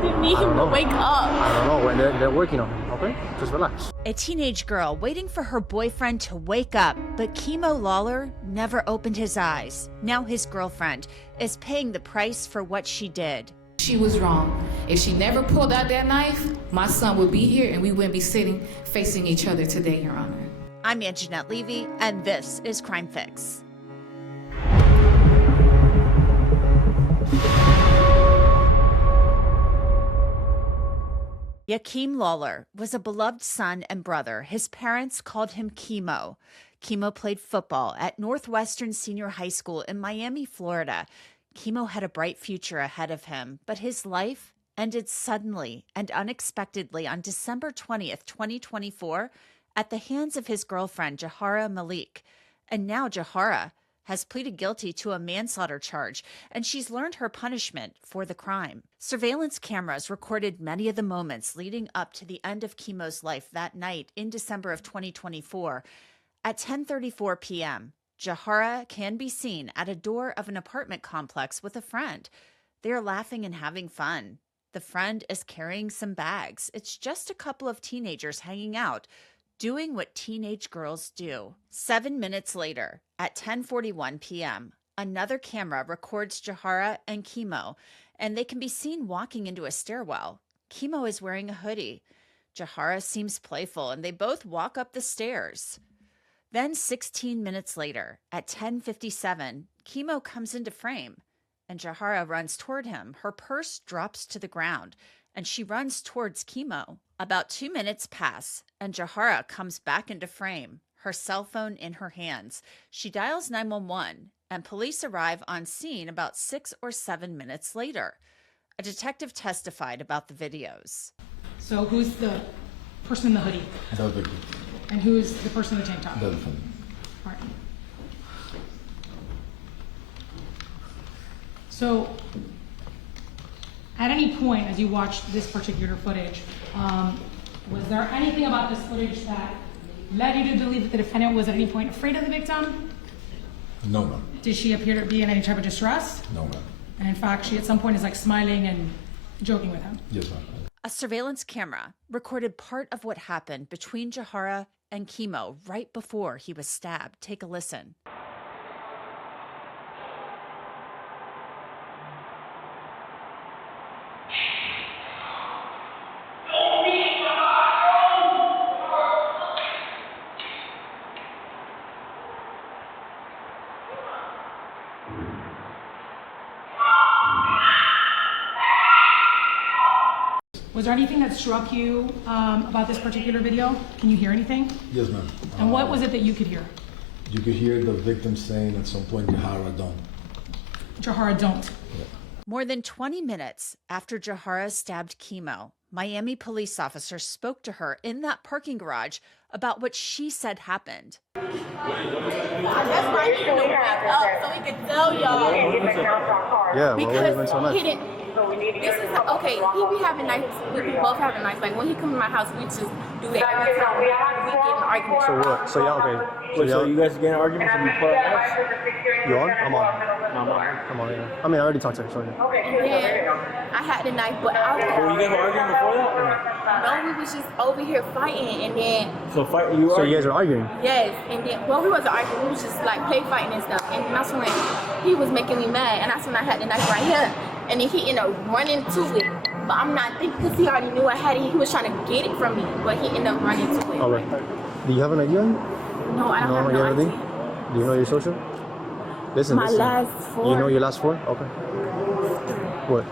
I just need him to wake up. I don't know. They're working on him, okay? Just relax. A teenage girl waiting for her boyfriend to wake up, but Keimo Lollar never opened his eyes. Now his girlfriend is paying the price for what she did. She was wrong. If she never pulled out that knife, my son would be here and we wouldn't be sitting facing each other today, Your Honor. I'm Angenette Levy, and this is Crime Fix. Yakheim Lollar was a beloved son and brother. His parents called him Keimo. Keimo played football at Northwestern Senior High School in Miami, Florida. Keimo had a bright future ahead of him, but his life ended suddenly and unexpectedly on December 20th, 2024, at the hands of his girlfriend, Jahara Malik. And now Jahara has pleaded guilty to a manslaughter charge, and she's learned her punishment for the crime. Surveillance cameras recorded many of the moments leading up to the end of Keimo's life that night in December of 2024. At 10:34 p.m., Jahara can be seen at a door of an apartment complex with a friend. They are laughing and having fun. The friend is carrying some bags. It's just a couple of teenagers hanging out, doing what teenage girls do. 7 minutes later, at 10:41 p.m., another camera records Jahara and Keimo, and they can be seen walking into a stairwell. Keimo is wearing a hoodie. Jahara seems playful, and they both walk up the stairs. Then 16 minutes later, at 10:57, Keimo comes into frame, and Jahara runs toward him. Her purse drops to the ground, and she runs towards Keimo. About 2 minutes pass, and Jahara comes back into frame, her cell phone in her hands. She dials 911, and police arrive on scene about 6 or 7 minutes later. A detective testified about the videos. So who's the person in the hoodie? The victim. And who's the person in the tank top? The defendant. All right. So, at any point as you watched this particular footage, was there anything about this footage that led you to believe that the defendant was at any point afraid of the victim? No, ma'am. Did she appear to be in any type of distress? No, ma'am. And in fact, she at some point is like smiling and joking with him? Yes, ma'am. A surveillance camera recorded part of what happened between Jahara and Keimo right before he was stabbed. Take a listen. Was there anything that struck you about this particular video? Can you hear anything? Yes, ma'am. And what was it that you could hear? You could hear the victim saying at some point, Jahara, don't. Jahara, don't. Yeah. More than 20 minutes after Jahara stabbed Keimo, Miami police officers spoke to her in that parking garage about what she said happened. That's why I need him to wake up so he can tell y'all. Yeah, well, Because so he didn't. This is okay. He be having nights. We be both having nights. Like when he come to my house, we just do that every time we get in arguments. So what? So y'all okay? Wait, so you guys getting arguments and you pull out? You on? I'm on. I'm on. Yeah. I mean, I already talked to her. So yeah. And then I had the knife, but I Were you guys arguing before that? Or? no, we was just over here fighting, and then So fight you. So you guys are arguing? yes, and then well, we wasn't arguing. We was just like play fighting and stuff. And that's when he was making me mad, and that's when I had the knife right here. And then he ended up running to it. But I'm not thinking, because he already knew I had it. He was trying to get it from me, but he ended up running to it. All right. Do you have an ID on you? No, I don't have no ID? ID. Do you know your social? Listen, My last four. You know your last four? Okay. What?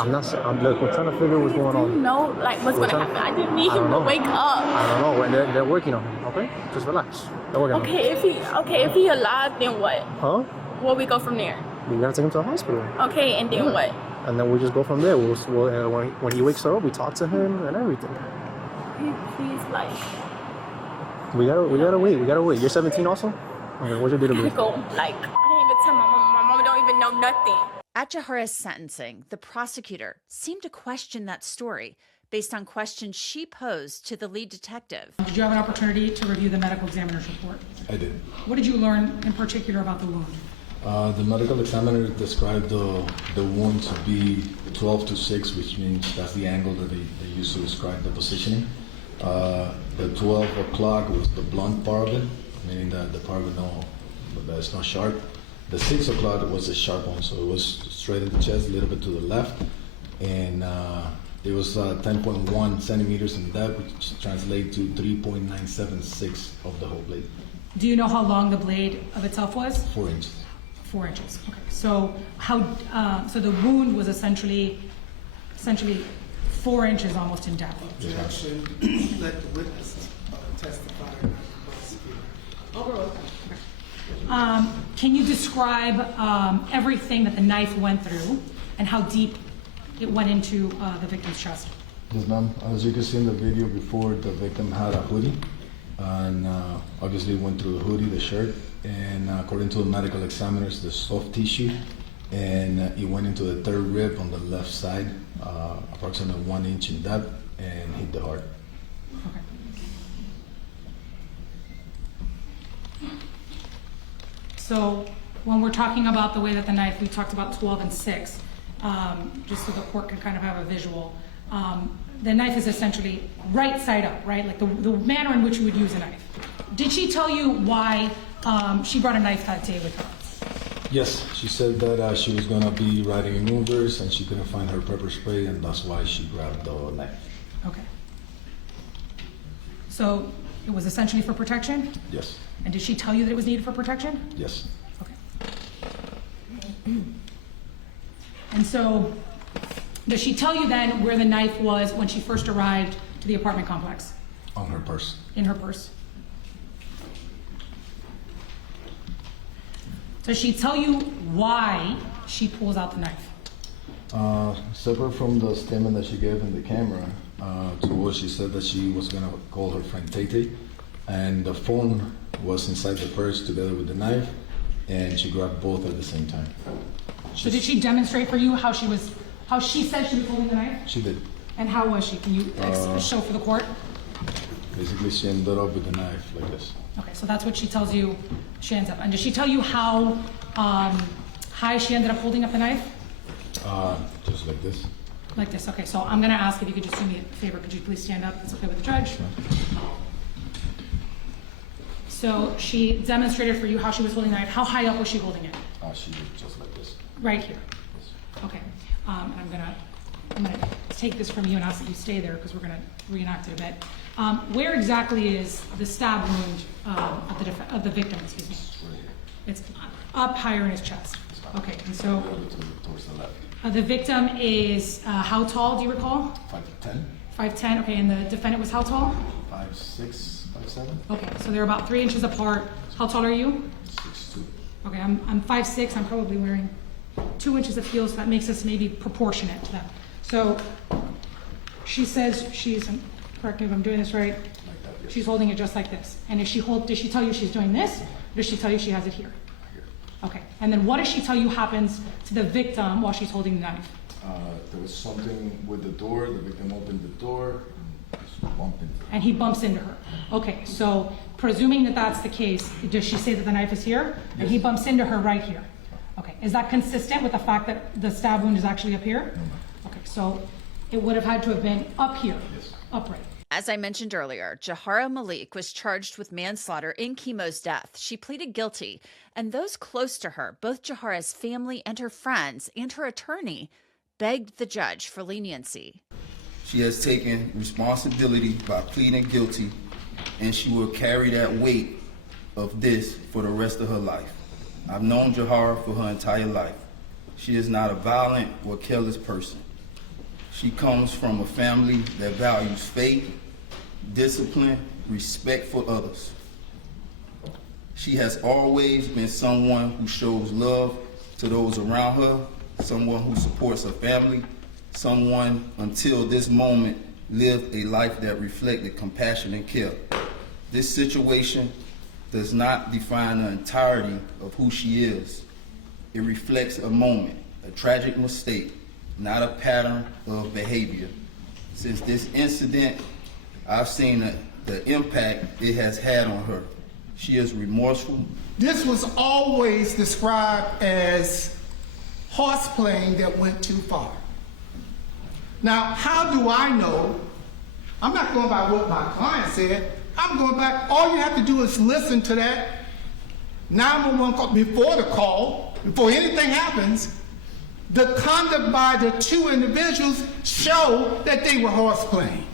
I'm not. Look, we're trying to figure what's going on. You know, like what's going to happen. I just need him to wake up. I don't know. They're working on him. Okay, just relax. They're working on him. If he alive, then what? Huh? Where we go from there? We gotta take him to the hospital. Okay, and then what? And then we just go from there. When he wakes up, we talk to him and everything. Please, like. We gotta wait. You're 17 also? Okay, what's your date of birth? Go, like, I didn't even tell my mom. My mom don't even know nothing. At Jahara's sentencing, the prosecutor seemed to question that story based on questions she posed to the lead detective. Did you have an opportunity to review the medical examiner's report? I did. What did you learn in particular about the wound? The medical examiner described the wound to be 12 to 6, which means that's the angle that they use to describe the positioning. The 12 o'clock was the blunt part of it, meaning that the part with that's not sharp. The 6 o'clock was a sharp one, so it was straight in the chest, a little bit to the left, and it was 10.1 centimeters in depth, which translates to 3.976 of the whole blade. Do you know how long the blade of itself was? 4 inches. 4 inches. Okay. So so the wound was essentially 4 inches almost in depth. Objection. Let the witnesses testify. Can you describe everything that the knife went through and how deep it went into the victim's chest? Yes, ma'am. As you can see in the video before, the victim had a hoodie, and obviously went through the hoodie, the shirt, and according to the medical examiners, the soft tissue, and it went into the third rib on the left side, approximately 1 inch in depth, and hit the heart. Okay. So when we're talking about the way that the knife, we talked about 12 and 6, just so the court can kind of have a visual. The knife is essentially right side up, right? Like the manner in which you would use a knife. Did she tell you why she brought a knife that day with her? Yes, she said that she was going to be riding in Ubers and she couldn't find her pepper spray, and that's why she grabbed the knife. Okay. So it was essentially for protection? Yes. And did she tell you that it was needed for protection? Yes. Okay. And so, does she tell you then where the knife was when she first arrived to the apartment complex? On her purse. In her purse. Does she tell you why she pulls out the knife? Separate from the statement that she gave in the camera, to us, she said that she was going to call her friend Tate, and the phone was inside the purse together with the knife, and she grabbed both at the same time. So did she demonstrate for you how she said she was holding the knife? She did. And how was she? Can you show for the court? Basically, she ended up with the knife like this. Okay, so that's what she tells you she ends up. And does she tell you how high she ended up holding up the knife? Just like this. Like this. Okay, so I'm going to ask if you could just do me a favor. Could you please stand up? It's okay with the judge. So she demonstrated for you how she was holding the knife. How high up was she holding it? She did just like this. Right here. Okay. And I'm gonna take this from you and ask that you stay there because we're gonna reenact it a bit. Where exactly is the stab wound of the victim? Excuse me. It's up higher in his chest. Okay. And so Towards the left. the victim is how tall? Do you recall? 5'10". 5'10". Okay. And the defendant was how tall? 5'6", 5'7". Okay. So they're about 3 inches apart. How tall are you? 6'2". Okay, I'm 5'6", I'm probably wearing 2 inches of heels, so that makes us maybe proportionate to that. So she says she's, correct me if I'm doing this right, she's holding it just like this. And does she tell you she's doing this, or does she tell you she has it here? Okay, and then what does she tell you happens to the victim while she's holding the knife? There was something with the door, the victim opened the door, and just bumped into her. And he bumps into her. Okay, so presuming that that's the case, does she say that the knife is here? And he bumps into her right here? Okay, is that consistent with the fact that the stab wound is actually up here? Okay, so it would have had to have been up here, upright. As I mentioned earlier, Jahara Malik was charged with manslaughter in Keimo's death. She pleaded guilty, and those close to her, both Jahara's family and her friends and her attorney, begged the judge for leniency. She has taken responsibility by pleading guilty, and she will carry that weight of this for the rest of her life. I've known Jahara for her entire life. She is not a violent or careless person. She comes from a family that values faith, discipline, respect for others. She has always been someone who shows love to those around her, someone who supports her family, someone until this moment lived a life that reflected compassion and care. This situation does not define the entirety of who she is. It reflects a moment, a tragic mistake, not a pattern of behavior. Since this incident, I've seen the impact it has had on her. She is remorseful. This was always described as horseplaying that went too far. Now, how do I know? I'm not going by what my client said. I'm going back. All you have to do is listen to that 911 call before the call, before anything happens. The conduct by the two individuals show that they were horseplaying.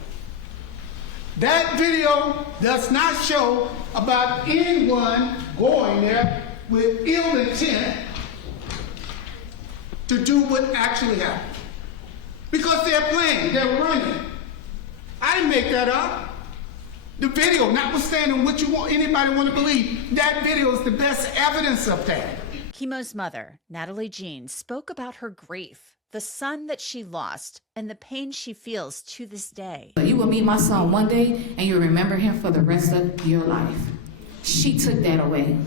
That video does not show about anyone going there with ill intent to do what actually happened. Because they're playing, they're running. I didn't make that up. The video, notwithstanding what you want, anybody want to believe, that video is the best evidence of that. Keimo's mother, Natalie Jean, spoke about her grief, the son that she lost, and the pain she feels to this day. You will meet my son one day, and you'll remember him for the rest of your life. She took that away.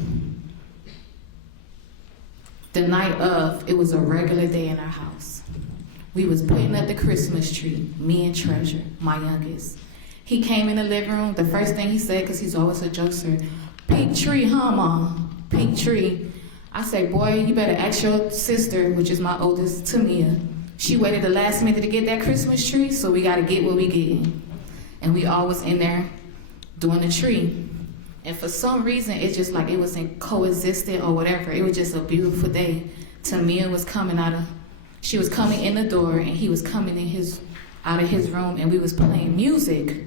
The night of, it was a regular day in our house. We was putting up the Christmas tree, me and Treasure, my youngest. He came in the living room, the first thing he said, because he's always a jokester, "Pink tree, huh, Mom? Pink tree." I said, "Boy, you better ask your sister," which is my oldest, Tamia. She waited the last minute to get that Christmas tree, so we got to get what we getting. And we all was in there doing the tree. And for some reason, it's just like it wasn't coexistent or whatever. It was just a beautiful day. Tamia was coming she was coming in the door, and he was coming out of his room, and we was playing music.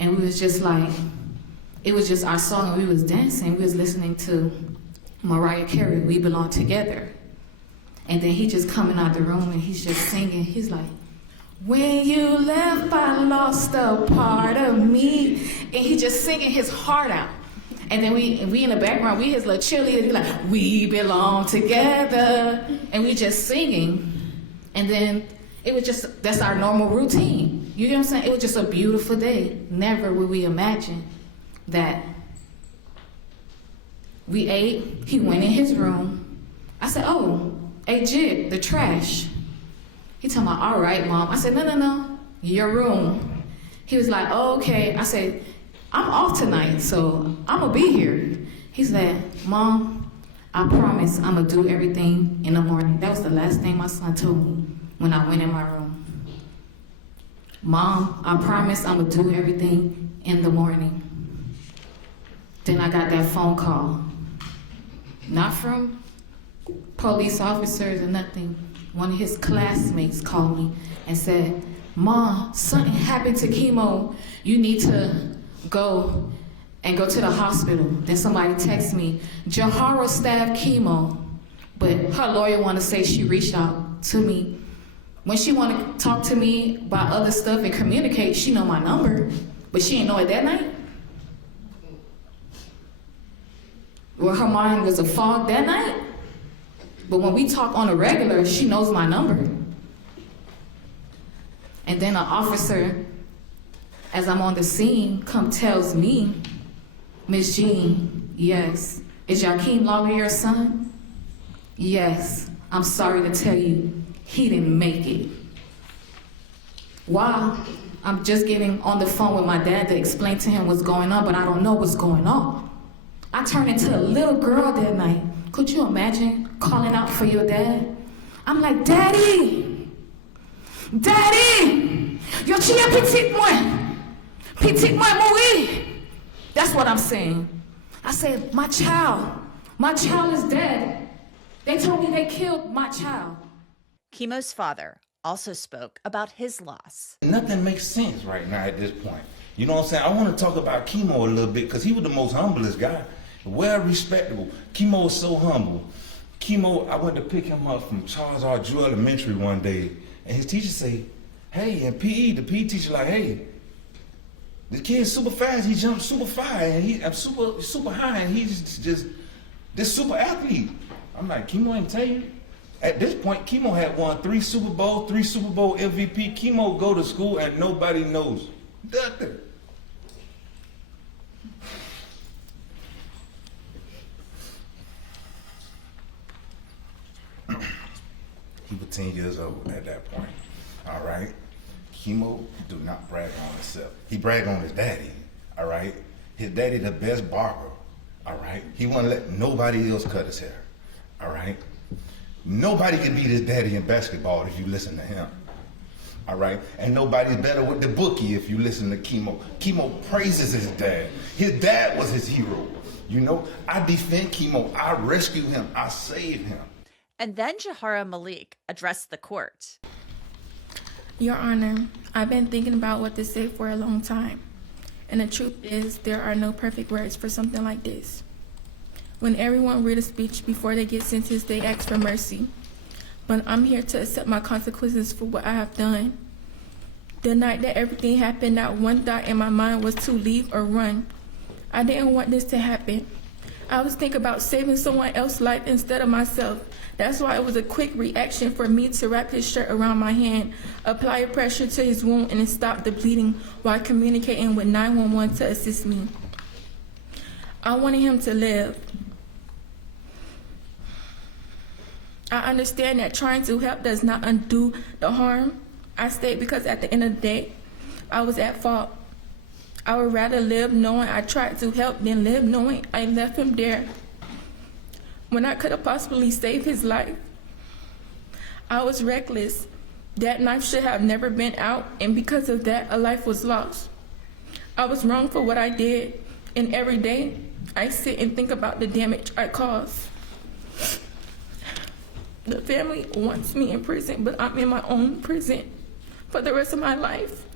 And we was just like, it was just our song, and we was dancing. We was listening to Mariah Carey, "We Belong Together." And then he just coming out the room, and he's just singing. He's like, "When you left, I lost a part of me." And he just singing his heart out. And then we in the background, we his little cheerleader, we like, "We belong together." And we just singing. And then it was just, that's our normal routine. You get what I'm saying? It was just a beautiful day. Never would we imagine that. We ate, he went in his room. I said, "Oh, hey Jid, the trash." He told me, "All right, Mom." I said, No, your room." He was like, "Oh, okay." I said, "I'm off tonight, so I'm gonna be here." He said, "Mom, I promise I'm gonna do everything in the morning." That was the last thing my son told me when I went in my room. "Mom, I promise I'm gonna do everything in the morning." Then I got that phone call. Not from police officers or nothing. One of his classmates called me and said, "Mom, something happened to Keimo. You need to go to the hospital." Then somebody texted me, "Jahara stabbed Keimo." But her lawyer want to say she reached out to me. When she want to talk to me about other stuff and communicate, she know my number, but she didn't know it that night. Well, her mind was a fog that night. But when we talk on a regular, she knows my number. And then an officer, as I'm on the scene, tells me, "Miss Jean, yes. Is Yakheim Lollar your son?" "Yes. I'm sorry to tell you, he didn't make it." While I'm just getting on the phone with my dad to explain to him what's going on, but I don't know what's going on. I turned into a little girl that night. Could you imagine calling out for your dad? I'm like, "Daddy! Daddy! Yo chia petit moi mouri!" That's what I'm saying. I said, my child is dead. They told me they killed my child. Keimo's father also spoke about his loss. Nothing makes sense right now at this point. You know what I'm saying? I want to talk about Keimo a little bit because he was the most humblest guy. Well respectable. Keimo was so humble. Keimo, I went to pick him up from Charles R. Drew Elementary one day, and his teacher say, "Hey," in PE, the PE teacher like, "Hey, the kid's super fast, he jumps super far, and I'm super high, and he's just this super athlete." I'm like, "Keimo ain't tell you?" At this point, Keimo had won 3 Super Bowl MVP. Keimo go to school and nobody knows nothing. He was 10 years old at that point, all right? Keimo do not brag on himself. He brag on his daddy, all right? His daddy the best barber all right? He wouldn't let nobody else cut his hair, all right? Nobody can beat his daddy in basketball if you listen to him, all right? And nobody's better with the bookie if you listen to Keimo. Keimo praises his dad. His dad was his hero. You know, I defend Keimo. I rescue him. I save him. And then Jahara Malik addressed the court. Your Honor, I've been thinking about what to say for a long time. And the truth is, there are no perfect words for something like this. When everyone read a speech before they get sentenced, they ask for mercy. But I'm here to accept my consequences for what I have done. The night that everything happened, not one thought in my mind was to leave or run. I didn't want this to happen. I was thinking about saving someone else's life instead of myself. That's why it was a quick reaction for me to wrap his shirt around my hand, apply pressure to his wound, and stop the bleeding while communicating with 911 to assist me. I wanted him to live. I understand that trying to help does not undo the harm. I stayed because at the end of the day, I was at fault. I would rather live knowing I tried to help than live knowing I left him there when I could have possibly saved his life. I was reckless. That knife should have never been out, and because of that, a life was lost. I was wrong for what I did, and every day I sit and think about the damage I caused. The family wants me in prison, but I'm in my own prison for the rest of my life.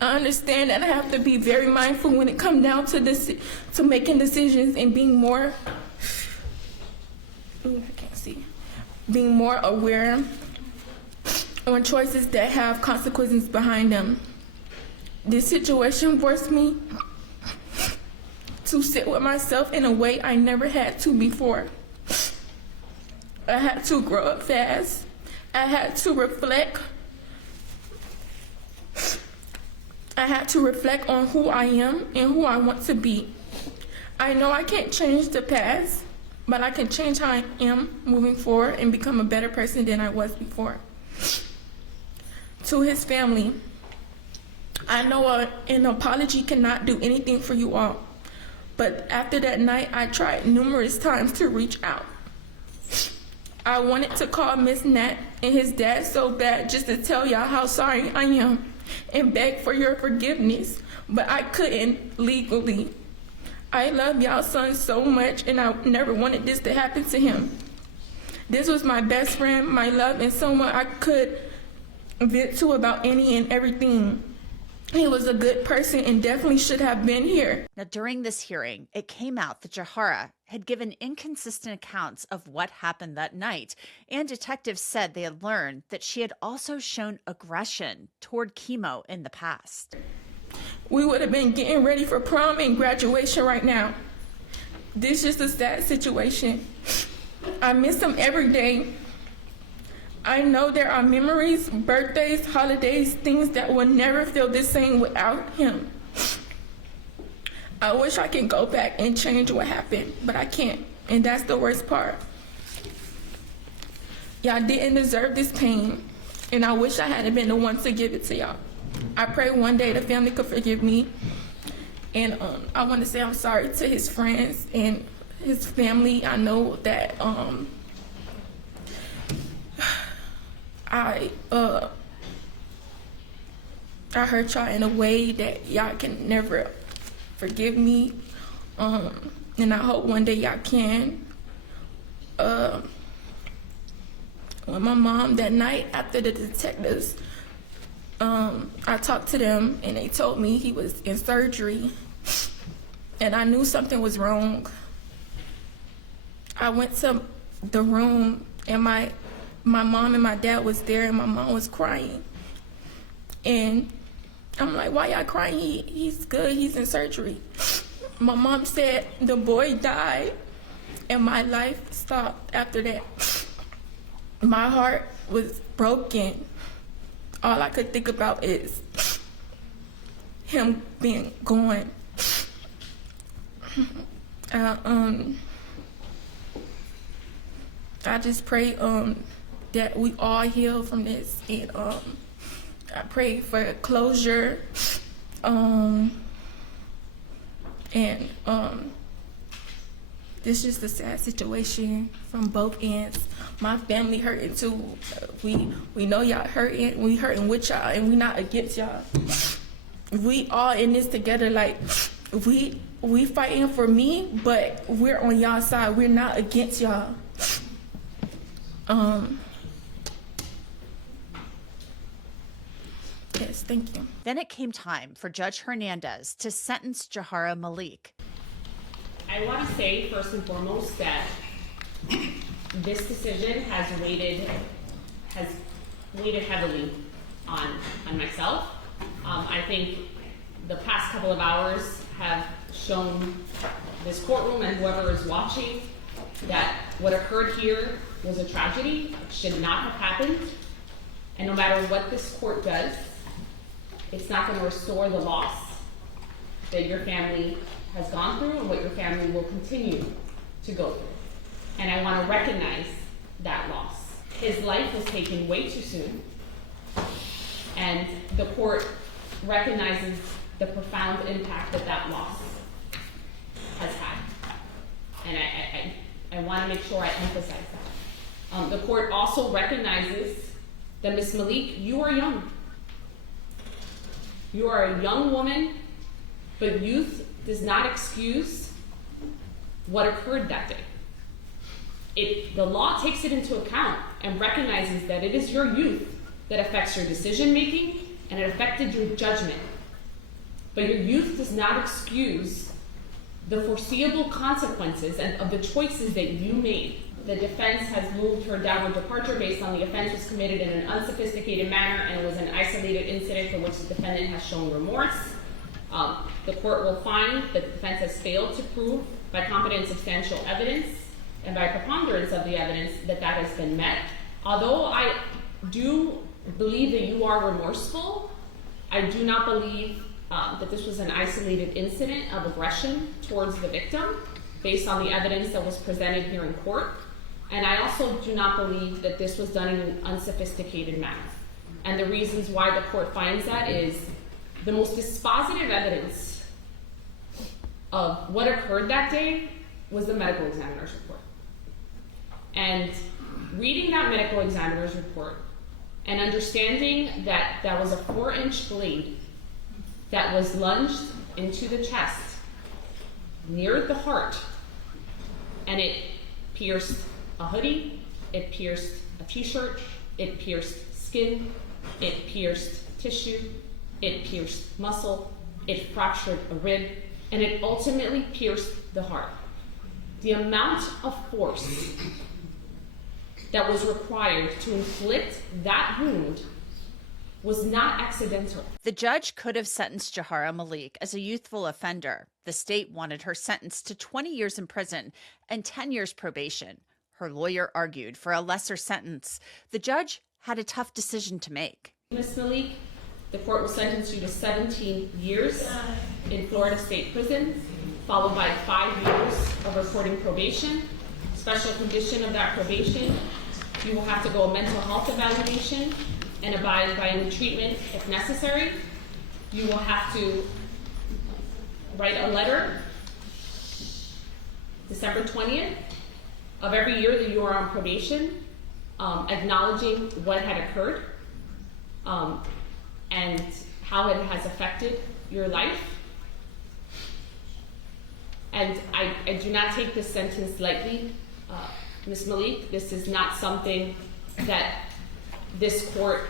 I understand that I have to be very mindful when it comes down to this, to making decisions and being more, being more aware on choices that have consequences behind them. This situation forced me to sit with myself in a way I never had to before. I had to grow up fast. I had to reflect. I had to reflect on who I am and who I want to be. I know I can't change the past, but I can change how I am moving forward and become a better person than I was before. To his family, I know an apology cannot do anything for you all, but after that night, I tried numerous times to reach out. I wanted to call Miss Nat and his dad so bad just to tell y'all how sorry I am and beg for your forgiveness, but I couldn't legally. I love y'all son so much, and I never wanted this to happen to him. This was my best friend, my love, and someone I could vent to about any and everything. He was a good person and definitely should have been here. Now, during this hearing, it came out that Jahara had given inconsistent accounts of what happened that night, and detectives said they had learned that she had also shown aggression toward Keimo in the past. We would have been getting ready for prom and graduation right now. This is a sad situation. I miss him every day. I know there are memories, birthdays, holidays, things that will never feel the same without him. I wish I could go back and change what happened, but I can't, and that's the worst part. Y'all didn't deserve this pain, and I wish I hadn't been the one to give it to y'all. I pray one day the family could forgive me, and I want to say I'm sorry to his friends and his family. I know that I hurt y'all in a way that y'all can never forgive me, and I hope one day y'all can. When my mom that night after the detectives, I talked to them and they told me he was in surgery, and I knew something was wrong. I went to the room and my mom and my dad was there, and my mom was crying. And I'm like, why y'all crying? He's good, he's in surgery. My mom said the boy died, and my life stopped after that. My heart was broken. All I could think about is him being gone. I just pray that we all heal from this, and I pray for closure, and And this is just a sad situation from both ends. My family hurting too. We know y'all hurting. We hurting with y'all, and we not against y'all. We all in this together. Like we fighting for me, but we're on y'all side. We're not against y'all. Yes, thank you. Then it came time for Judge Hernandez to sentence Jahara Malik. I want to say first and foremost that this decision has weighted heavily on myself. I think the past couple of hours have shown this courtroom and whoever is watching that what occurred here was a tragedy. It should not have happened. And no matter what this court does, it's not going to restore the loss that your family has gone through and what your family will continue to go through. And I want to recognize that loss. His life was taken way too soon, and the court recognizes the profound impact that loss has had. And I want to make sure I emphasize that. The court also recognizes that Ms. Malik, you are young. You are a young woman, but youth does not excuse what occurred that day. The law takes it into account and recognizes that it is your youth that affects your decision making and it affected your judgment. But your youth does not excuse the foreseeable consequences of the choices that you made. The defense has moved for downward departure based on the offense was committed in an unsophisticated manner and it was an isolated incident for which the defendant has shown remorse. The court will find that the defense has failed to prove by competent and substantial evidence and by preponderance of the evidence that has been met. Although I do believe that you are remorseful, I do not believe that this was an isolated incident of aggression towards the victim based on the evidence that was presented here in court. And I also do not believe that this was done in an unsophisticated manner. And the reasons why the court finds that is the most dispositive evidence of what occurred that day was the medical examiner's report. And reading that medical examiner's report and understanding that that was a 4-inch blade that was lunged into the chest near the heart, and it pierced a hoodie, it pierced a t-shirt, it pierced skin, it pierced tissue, it pierced muscle, it fractured a rib, and it ultimately pierced the heart. The amount of force that was required to inflict that wound was not accidental. The judge could have sentenced Jahara Malik as a youthful offender. The state wanted her sentenced to 20 years in prison and 10 years probation. Her lawyer argued for a lesser sentence. The judge had a tough decision to make. Ms. Malik, the court will sentence you to 17 years in Florida State Prison, followed by 5 years of reporting probation. Special condition of that probation, you will have to go a mental health evaluation and abide by any treatment if necessary. You will have to write a letter December 20th of every year that you are on probation, acknowledging what had occurred and how it has affected your life. And I do not take this sentence lightly. Ms. Malik, this is not something that this court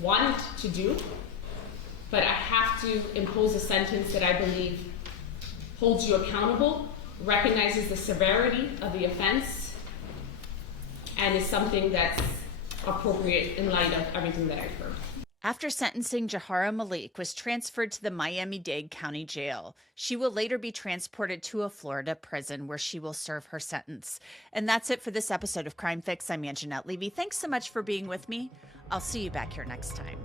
wanted to do, but I have to impose a sentence that I believe holds you accountable, recognizes the severity of the offense, and is something that's appropriate in light of everything that I've heard. After sentencing, Jahara Malik was transferred to the Miami-Dade County Jail. She will later be transported to a Florida prison where she will serve her sentence. And that's it for this episode of Crime Fix. I'm Angenette Levy. Thanks so much for being with me. I'll see you back here next time.